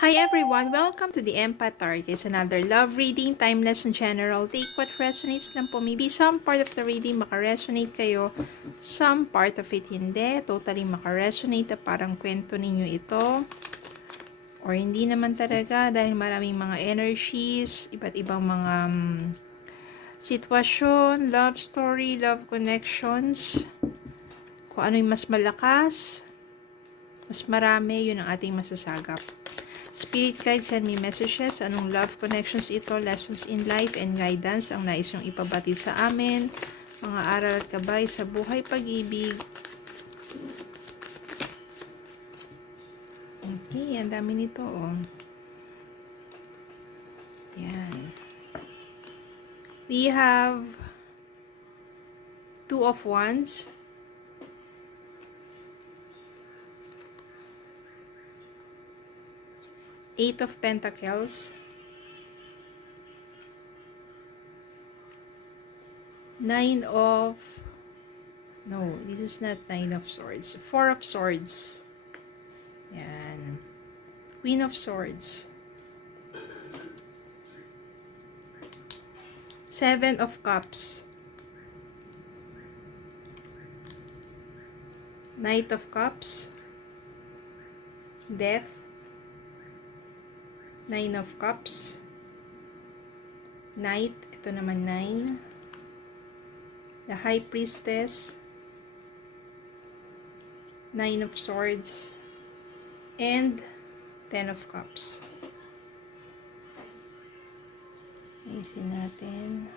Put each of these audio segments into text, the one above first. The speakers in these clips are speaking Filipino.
Hi everyone! Welcome to the Empath Tarot. It's another love reading, timeless and general. Take what resonates lang po. Maybe some part of the reading makaresonate kayo, some part of it hindi. Totally makaresonate na parang kwento ninyo ito. Or hindi naman talaga dahil maraming mga energies, iba't ibang mga sitwasyon, love story, love connections. Kung ano yung mas malakas, mas marami, yun ang ating masasagap. Spirit guide, send me messages. Anong love connections ito, lessons in life, and guidance ang nais yung ipabatid sa amin. Mga aral at gabay sa buhay, pag-ibig. Okay, ang dami nito, oh. Yan. We have Two of Wands. Eight of Pentacles. Nine of... No, this is not Nine of Swords. Four of Swords. Yan. Queen of Swords. Seven of Cups. Knight of Cups. Death. Nine of Cups. Knight. Ito naman 9. The High Priestess. Nine of Swords. And 10 of Cups. Ayusin natin.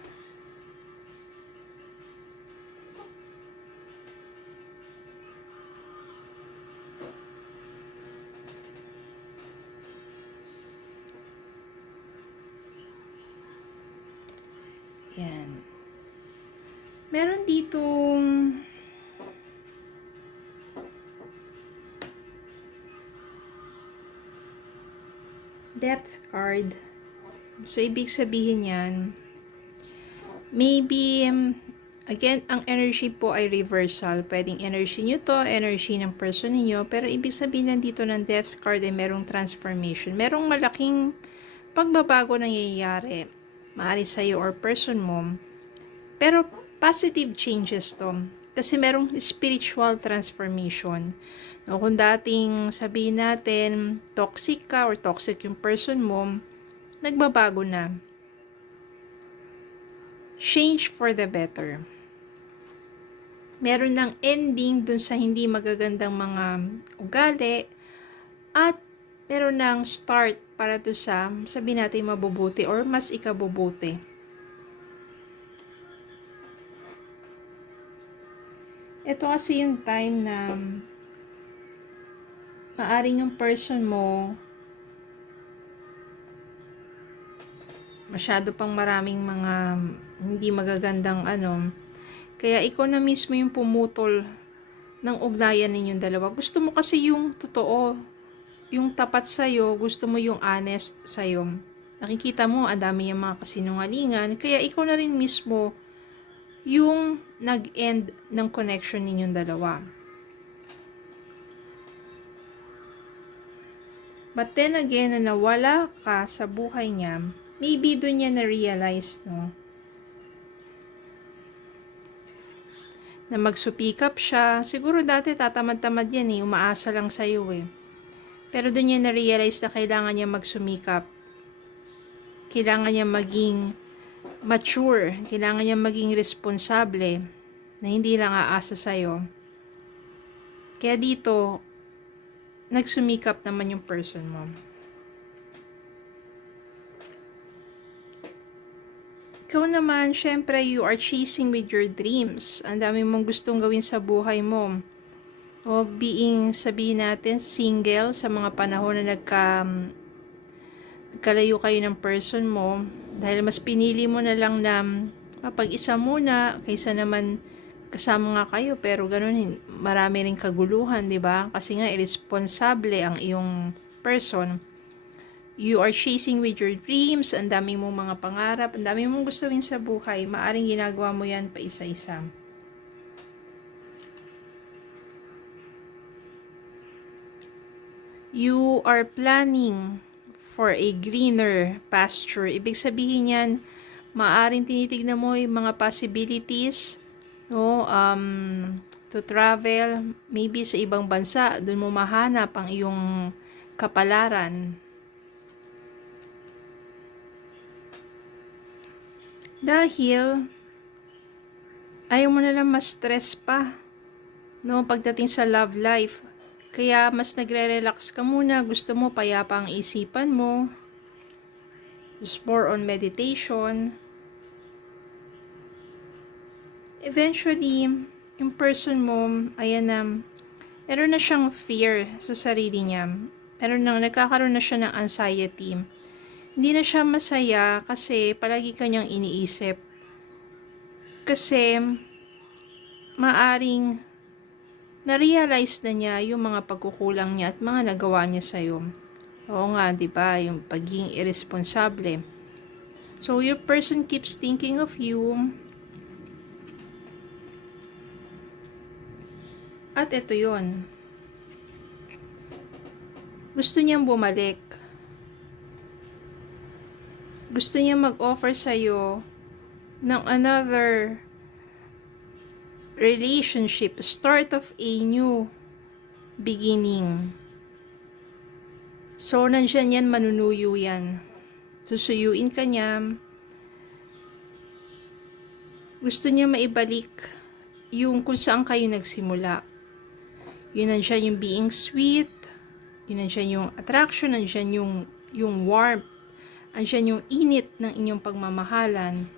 Yan. Meron ditong Death card. So, ibig sabihin yan, maybe, again, ang energy po ay reversal. Pwedeng energy nyo to, energy ng person niyo, pero ibig sabihin lang dito ng Death card ay merong transformation. Merong malaking pagbabago nangyayari. Maari sa'yo or person mo. Pero positive changes to. Kasi merong spiritual transformation. No, kung dating sabihin natin, toxic ka or toxic yung person mo, nagbabago na. Change for the better. Meron ng ending dun sa hindi magagandang mga ugali at meron ng start para to sa sabihin natin mabubuti or mas ikabubuti. Ito kasi yung time na maaring yung person mo masyado pang maraming mga hindi magagandang kaya ikaw na mismo yung pumutol ng ugnayan ninyong dalawa. Gusto mo kasi yung totoo, yung tapat sa'yo, gusto mo yung honest sa'yo. Nakikita mo, ang dami yung mga kasinungalingan, kaya ikaw na rin mismo yung nag-end ng connection ninyong dalawa. But then again, na nawala ka sa buhay niya, maybe doon niya na-realize, no? Na magsupikap siya. Siguro dati tatamad-tamad yan umaasa lang sa'yo Pero doon niya na-realize na kailangan niya magsumikap. Kailangan niya maging mature. Kailangan niya maging responsable na hindi lang aasa sa'yo. Kaya dito, nagsumikap naman yung person mo. Ikaw naman, syempre, you are chasing with your dreams. Ang dami mong gustong gawin sa buhay mo. O being, sabihin natin, single sa mga panahon na nagkalayo kayo ng person mo. Dahil mas pinili mo na lang na mapag-isa muna kaysa naman kasama nga kayo. Pero ganun, marami rin kaguluhan, di ba? Kasi nga, irresponsable ang iyong person. You are chasing with your dreams, ang dami mong mga pangarap, ang dami mong gustuin sa buhay, maaring ginagawa mo yan pa isa-isa. You are planning for a greener pasture. Ibig sabihin yan, maaaring tinitignan mo yung mga possibilities, no, to travel, maybe sa ibang bansa, doon mo mahanap ang iyong kapalaran. Dahil, ayaw mo na lang ma-stress pa, no, pagdating sa love life. Kaya mas nagre-relax ka muna, gusto mo payapa ang isipan mo, just more on meditation. Eventually, yung person mo, ayan na, meron na siyang fear sa sarili niya. Nagkakaroon na siya ng anxiety. Hindi na siya masaya kasi palagi kanyang iniisip. Kasi, maaring na-realize na niya yung mga pagkukulang niya at mga nagawa niya sa'yo. Oo nga, di ba? Yung pagiging irresponsable. So, your person keeps thinking of you. At ito yun. Gusto niyang bumalik. Gusto niya mag-offer sa'yo ng another relationship, start of a new beginning. So, nandyan yan, manunuyo yan. Susuyuin ka niya. Gusto niya maibalik yung kung saan kayo nagsimula. Yun nandyan yung being sweet, yun nandyan yung attraction, nandyan yung warmth, nandyan yung init ng inyong pagmamahalan.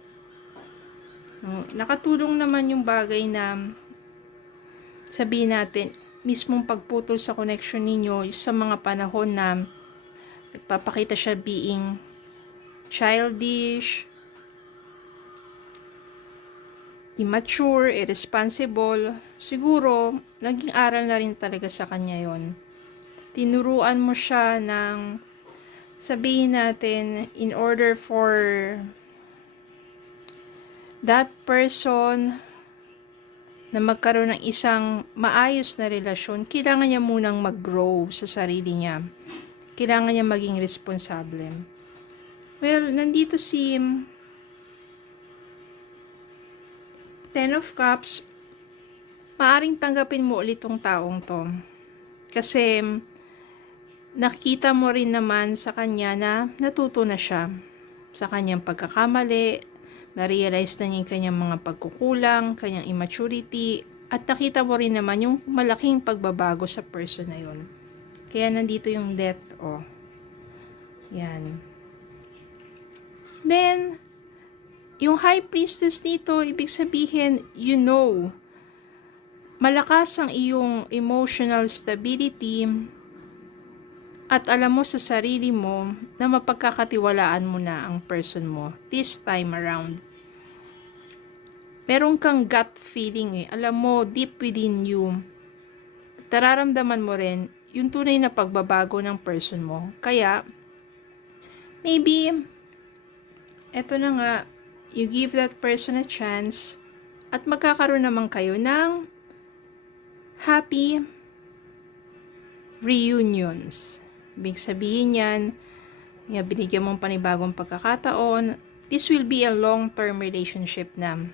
Nakatulong naman yung bagay na sabihin natin, mismong pagputol sa connection ninyo sa mga panahon na nagpapakita siya being childish, immature, irresponsible. Siguro, naging aral na rin talaga sa kanya yon. Tinuruan mo siya ng, sabihin natin, in order for that person na magkaroon ng isang maayos na relasyon, kailangan niya munang mag-grow sa sarili niya. Kailangan niya maging responsable. Well, nandito si Ten of Cups. Maaring tanggapin mo ulit tong taong to. Kasi nakita mo rin naman sa kanya na natuto na siya sa kanyang pagkakamali, na-realize na niya yung kanyang mga pagkukulang, kanyang immaturity, at nakita mo rin naman yung malaking pagbabago sa person na yun. Kaya nandito yung death, oh. Yan. Then, yung high priestess dito, ibig sabihin, you know, malakas ang iyong emotional stability at alam mo sa sarili mo na mapagkakatiwalaan mo na ang person mo this time around. Meron kang gut feeling eh. Alam mo, deep within you, nararamdaman mo rin yung tunay na pagbabago ng person mo. Kaya, maybe, eto na nga, you give that person a chance at magkakaroon naman kayo ng happy reunions. Ibig sabihin yan, binigyan mong panibagong pagkakataon, this will be a long-term relationship na.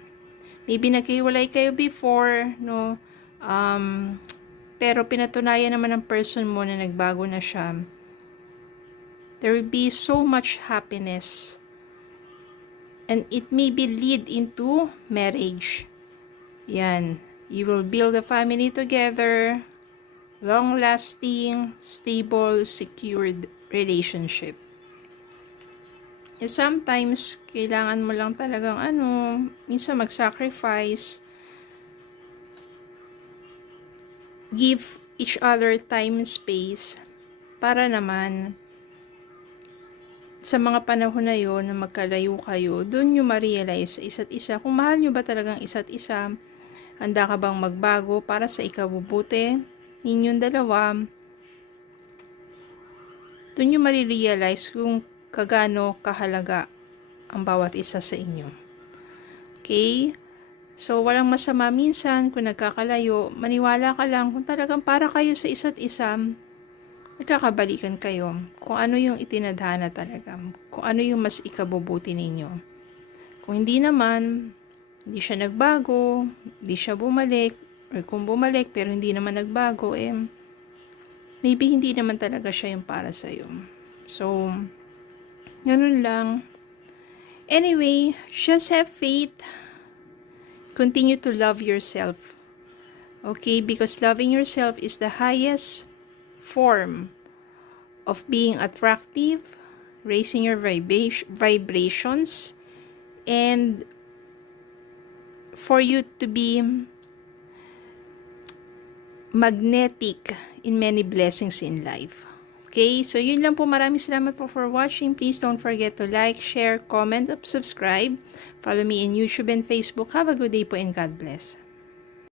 Maybe naghiwalay kayo before, no? Pero pinatunayan naman ng person mo na nagbago na siya. There will be so much happiness. And it may be lead into marriage. Yan. You will build a family together. Long-lasting, stable, secured relationship. And sometimes, kailangan mo lang talagang minsan mag-sacrifice. Give each other time and space para naman sa mga panahon na yon na magkalayo kayo, doon nyo ma-realize sa isa't isa kung mahal nyo ba talagang isa't isa, handa ka bang magbago para sa ikabubuti ninyong dalawa. Doon nyo ma-realize kung kagano kahalaga ang bawat isa sa inyo. Okay? So, walang masama minsan kung nagkakalayo, maniwala ka lang kung talagang para kayo sa isa't isa, magkakabalikan kayo kung ano yung itinadhana talaga, kung ano yung mas ikabubuti ninyo. Kung hindi naman, hindi siya nagbago, hindi siya bumalik, or kung bumalik pero hindi naman nagbago, maybe hindi naman talaga siya yung para sa'yo. So, ganun lang. Anyway, just have faith. Continue to love yourself. Okay? Because loving yourself is the highest form of being attractive, raising your vibrations, and for you to be magnetic in many blessings in life. Okay, so yun lang po. Maraming salamat po for watching. Please don't forget to like, share, comment, and subscribe. Follow me in YouTube and Facebook. Have a good day po and God bless.